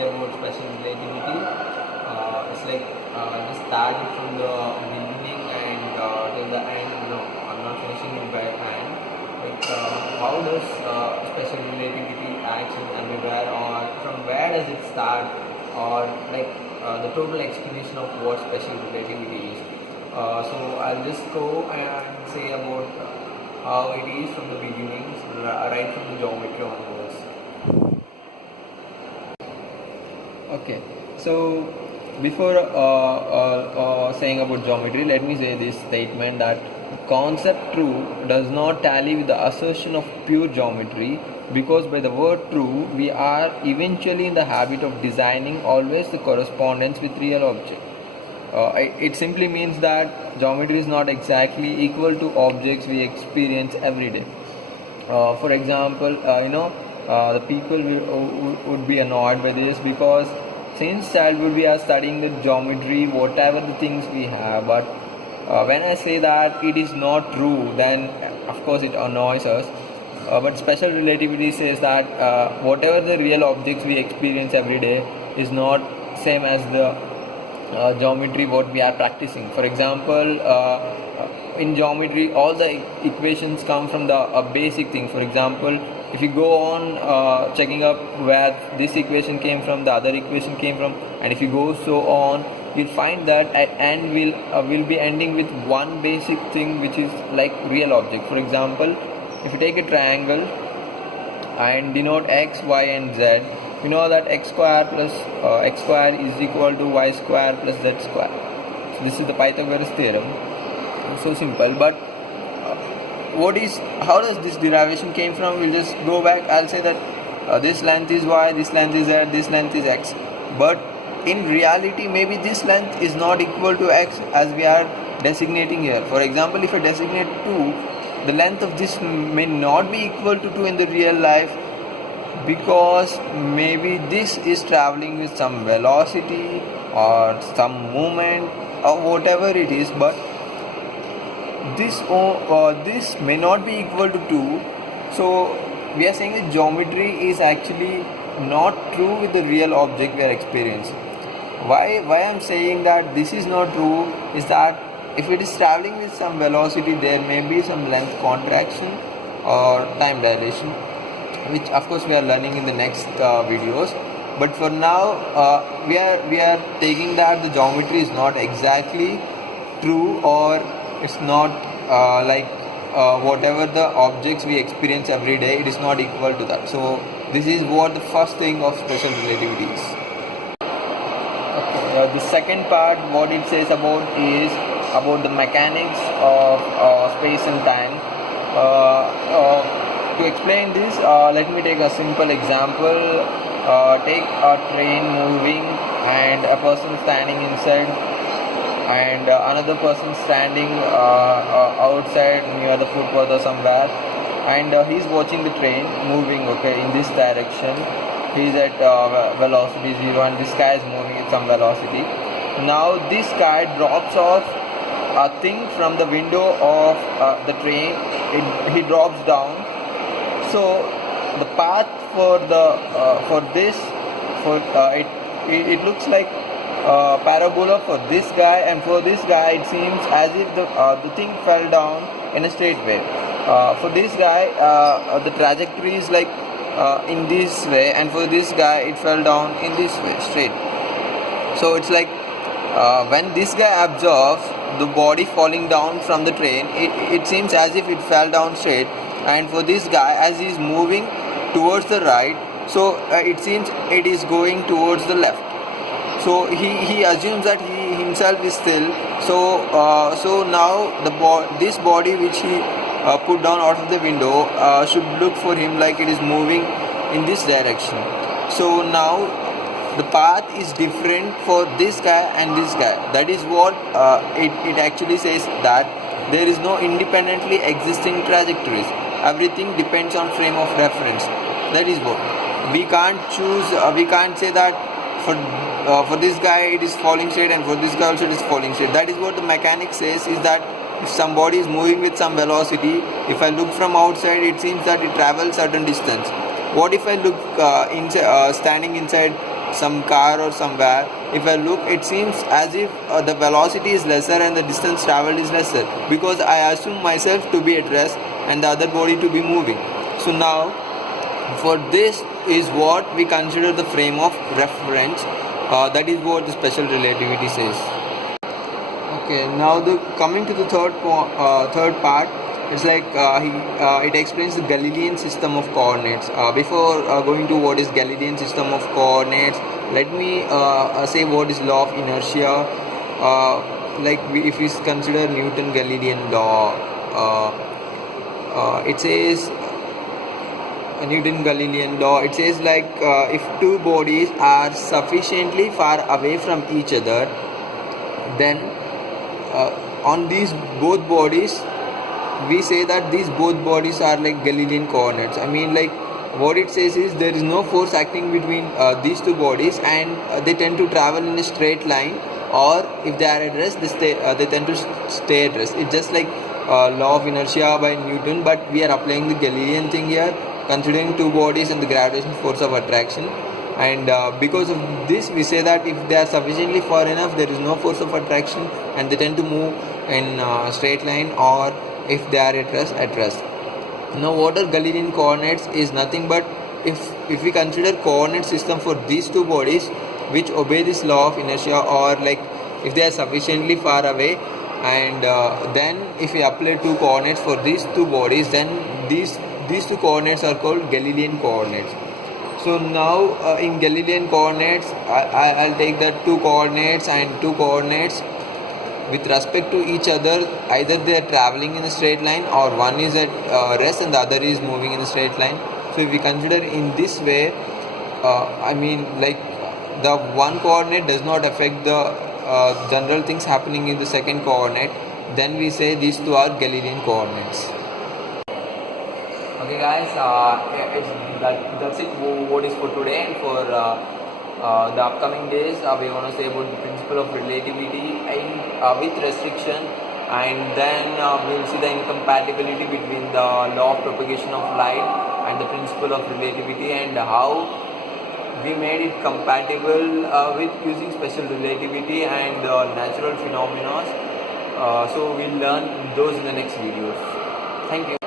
say about special relativity, it's like just start it from the beginning and till the end. No, I'm not finishing it by hand. Like how does special relativity action everywhere, or from where does it start, or like the total explanation of what special relativity is. So I'll just go and say about how it is from the beginnings, right from the geometry onwards. Okay, so before saying about geometry, let me say this statement that concept true does not tally with the assertion of pure geometry, because by the word true we are eventually in the habit of designing always the correspondence with real object. It simply means that geometry is not exactly equal to objects we experience every day. For example, the people would be annoyed by this, because since childhood we are studying the geometry, whatever the things we have, but when I say that it is not true, then of course it annoys us. But special relativity says that whatever the real objects we experience every day is not same as the geometry what we are practicing. For example, in geometry all the equations come from the basic thing. For example, if you go on checking up where this equation came from, the other equation came from, and if you go so on, you'll find that at end will be ending with one basic thing, which is like real object. For example, if you take a triangle and denote x, y and z, we know that x square plus x square is equal to y square plus z square. So this is the Pythagoras theorem. It's so simple. But how does this derivation came from? We'll just go back. I'll say that this length is y, this length is z, this length is x. But in reality, maybe this length is not equal to x as we are designating here. For example, if I designate 2, the length of this may not be equal to 2 in the real life, because maybe this is traveling with some velocity or some movement or whatever it is, but this may not be equal to 2. So we are saying that geometry is actually not true with the real object we are experiencing. Why I'm saying that this is not true is that if it is traveling with some velocity, there may be some length contraction or time dilation, which of course we are learning in the next videos. But for now, we are taking that the geometry is not exactly true, or it's not whatever the objects we experience every day, it is not equal to that. So this is what the first thing of special relativity is. Okay, the second part, what it says about is about the mechanics of space and time. To explain this, let me take a simple example. Take a train moving and a person standing inside, and another person standing outside near the footpath or somewhere, and he's watching the train moving, okay, in this direction. He's at velocity 0 and this guy is moving at some velocity. Now this guy drops off a thing from the window of the train. He drops down. So the path it looks like parabola for this guy, and for this guy it seems as if the thing fell down in a straight way. For this guy the trajectory is like in this way, and for this guy it fell down in this way, straight. So it's like when this guy observes the body falling down from the train, it seems as if it fell down straight, and for this guy, as he is moving towards the right, so it seems it is going towards the left. So he assumes that he himself is still. So now this body which he put down out of the window should look for him like it is moving in this direction. So now the path is different for this guy and this guy. That is what it actually says, that there is no independently existing trajectories. Everything depends on frame of reference. That is what we can't choose. We can't say that for this guy it is falling straight and for this guy also it is falling straight. That is what the mechanics says, is that if somebody is moving with some velocity, if I look from outside, it seems that it travels certain distance. What if I look standing inside some car or somewhere, if I look, it seems as if the velocity is lesser and the distance traveled is lesser, because I assume myself to be at rest and the other body to be moving. So now, for this is what we consider the frame of reference. That is what the special relativity says. Okay, now coming to the third part, it's like it explains the Galilean system of coordinates. Before going to what is Galilean system of coordinates, let me say what is law of inertia. If we consider Newton Galilean law, it says Newton Galilean law. It says if two bodies are sufficiently far away from each other, then on these both bodies, we say that these both bodies are like Galilean coordinates. I mean, what it says is there is no force acting between these two bodies, and they tend to travel in a straight line, or if they are at rest, they tend to stay at rest. It's just like law of inertia by Newton, but we are applying the Galilean thing here, considering two bodies and the gravitational force of attraction. And because of this, we say that if they are sufficiently far enough, there is no force of attraction and they tend to move in straight line, or if they are at rest. Now, what are Galilean coordinates is nothing but if we consider coordinate system for these two bodies which obey this law of inertia, or if they are sufficiently far away, and then if we apply two coordinates for these two bodies, then these two coordinates are called Galilean coordinates. So now in Galilean coordinates, I'll take the two coordinates and two coordinates with respect to each other. Either they are traveling in a straight line, or one is at rest and the other is moving in a straight line. So if we consider in this way, the one coordinate does not affect the general things happening in the second coordinate, then we say these two are Galilean coordinates. Okay guys, that's it what is for today, and for the upcoming days we want to say about the principle of relativity with restriction, and then we'll see the incompatibility between the law of propagation of light and the principle of relativity, and how we made it compatible with using special relativity and natural phenomena. So we'll learn those in the next videos. Thank you.